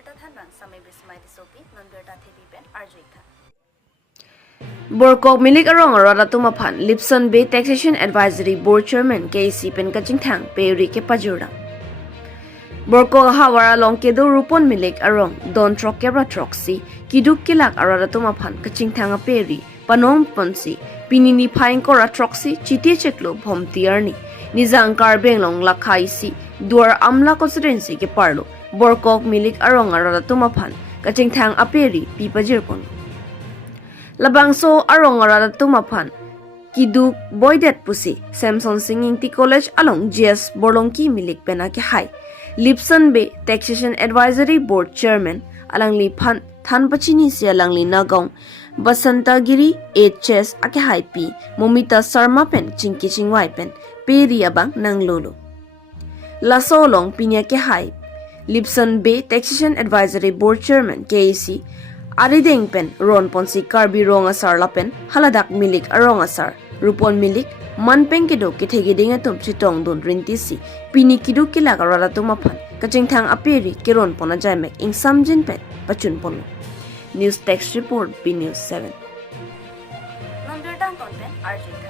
Nonberta thanbang samay bismay disopi nonberta thibi pen arjoitha. Borkok milik arong arada tumaphan Lipson Bay Taxation Advisory Board Chairman KC Pen Kachingthang Peri ke Pajura. Borkok hawara long kedo rupon milik arong Don Trokebra Troxy Kiduk Kilak arada tumaphan Kachingthang Peri Panong Ponsi Pinini Phaing Kora Troxy Chiti Cheklo Phom Tiarni Nizang Karbeng long Lakhaisi Duar Amla Constituency ke Parlo Borkok milik arong arada tumaphan Kachingthang Aperi Pipajir Pon. Labangso arong arada tumaphan Kiduk Boydet Pusi Samson Singing T College along GS Borlongki milik pena ke hai Lipson Bay Taxation Advisory Board Chairman alang li phan Thanpachini si alang li Nagaung Basantagiri HS ake hai pi Momita Sharma pen Chingki Chingwai pen Peri abang nang lolo Laso long pinya ke hai Lipson Bay Taxation Advisory Board Chairman KAC Arideng pen ron ponsi karbi rong asar lapen haladak milik arong asar rupon milik manpeng kedo kithegi dinga tum chitong don rintisi pini kidu kilak arada tumaphan kachingthang aperi keron pona jaimek ing samjin pen pachun pon news text report B News 7 Nonberta content arjoitha.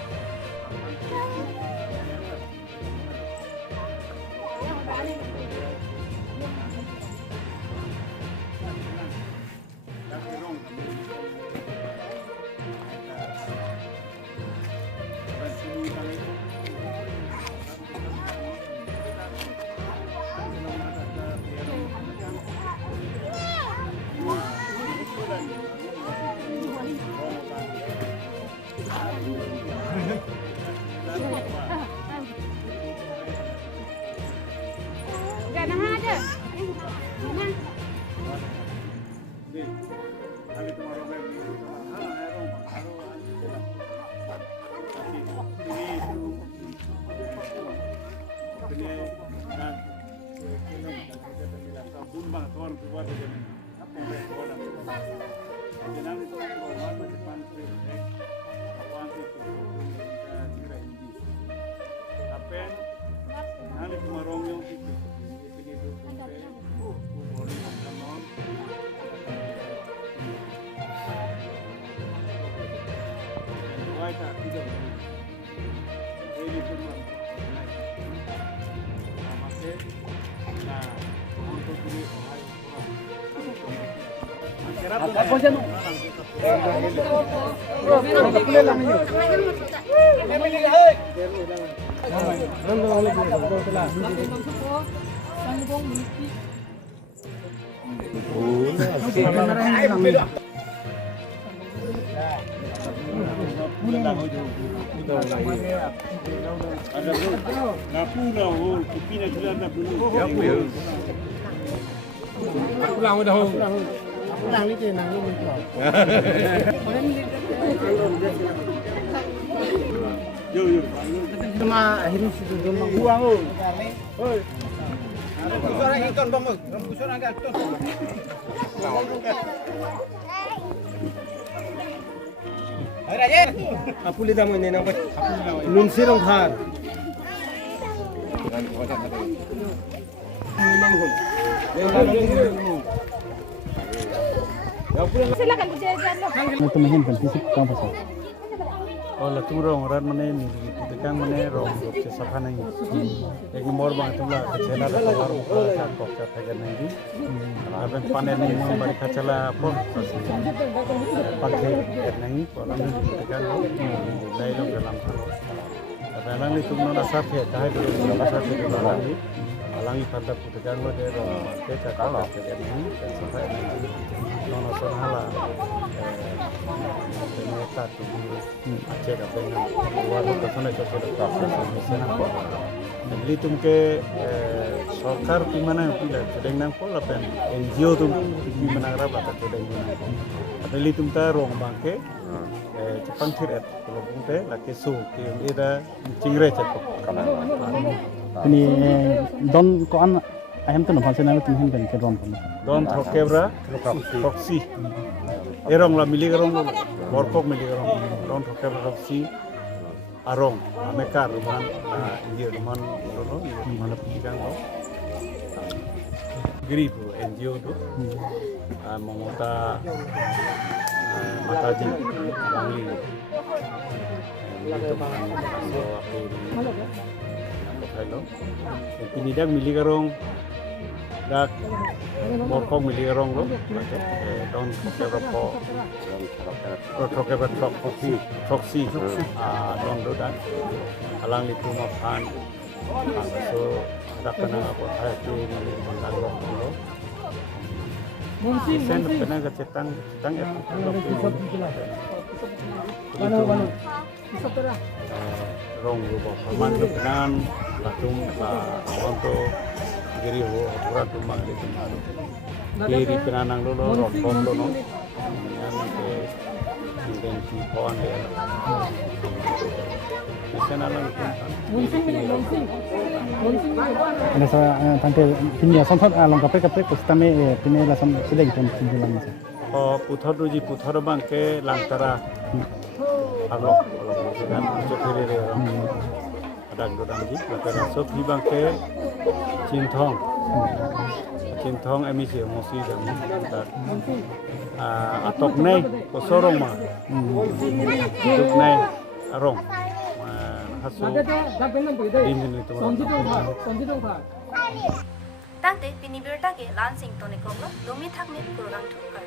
Apuli damu ini nampak lunsi rong har. Oh, latung rong rat mana ni? Tekang mana rong se safa nahi. Ek nomor bang tu lah kecela dah keluar ukra kan kok kata nahi. Aben panen ni mau balik kecela apa? Pakai nahi. Kalau ni tekang lain lo dalam kalau. Tapi alang ni tu mana sahaja dah itu sahaja tu alang ni. Alang ni pada tekang lo dia rong kecela kalau kata nahi. Safa nahi. Nono sonhala. Ternyata tu Aceh dah pernah buat kesana jadi proses misalnya apa. Jadi tu ke सरकार की mana pilih sedang nangkol apa NGO tu di mana raba tak sedang nangkol. Apalagi tu kita ruang bangke Jepang tiret kalau bungte laki su yang ada cingre cepat. Ini don ko an ayam tu nampak senang tu mungkin ke don pun. Don Trokebra Troxy. Erong lah milik erong Borkok milik erong. Don Trokebra Troxy. Arong, Amekar, rumah, dia rumah, mana pendidikan kau? giri tu NGO tu Momota Mataji Bangli itu so aku hello ini dah mili karong dak morkong mili karong lo don troke berapa proxy don do dan alang itu mapan so dak kena apa itu mili mandang lo sen kena kecetang ya rong rupa paman kebenan latung untuk giri ho aturan rumah di tempat kiri penanang dulu rotom dulu yang ke intensi pohon ya bisa nalang Ada sa tante pinya sampai along kapre kustame pinya la sam sudah kita tinjulan masa. oh puthar bangke langtara alok dan jepiri ada godang ji langtara so pi bangke cintong emisi emosi dan atok nei kosorong ma duk nei arong hasu din itu Tangte piniberta ke Lansing Tone Koglo, Domi Thakne Kurang Thukar.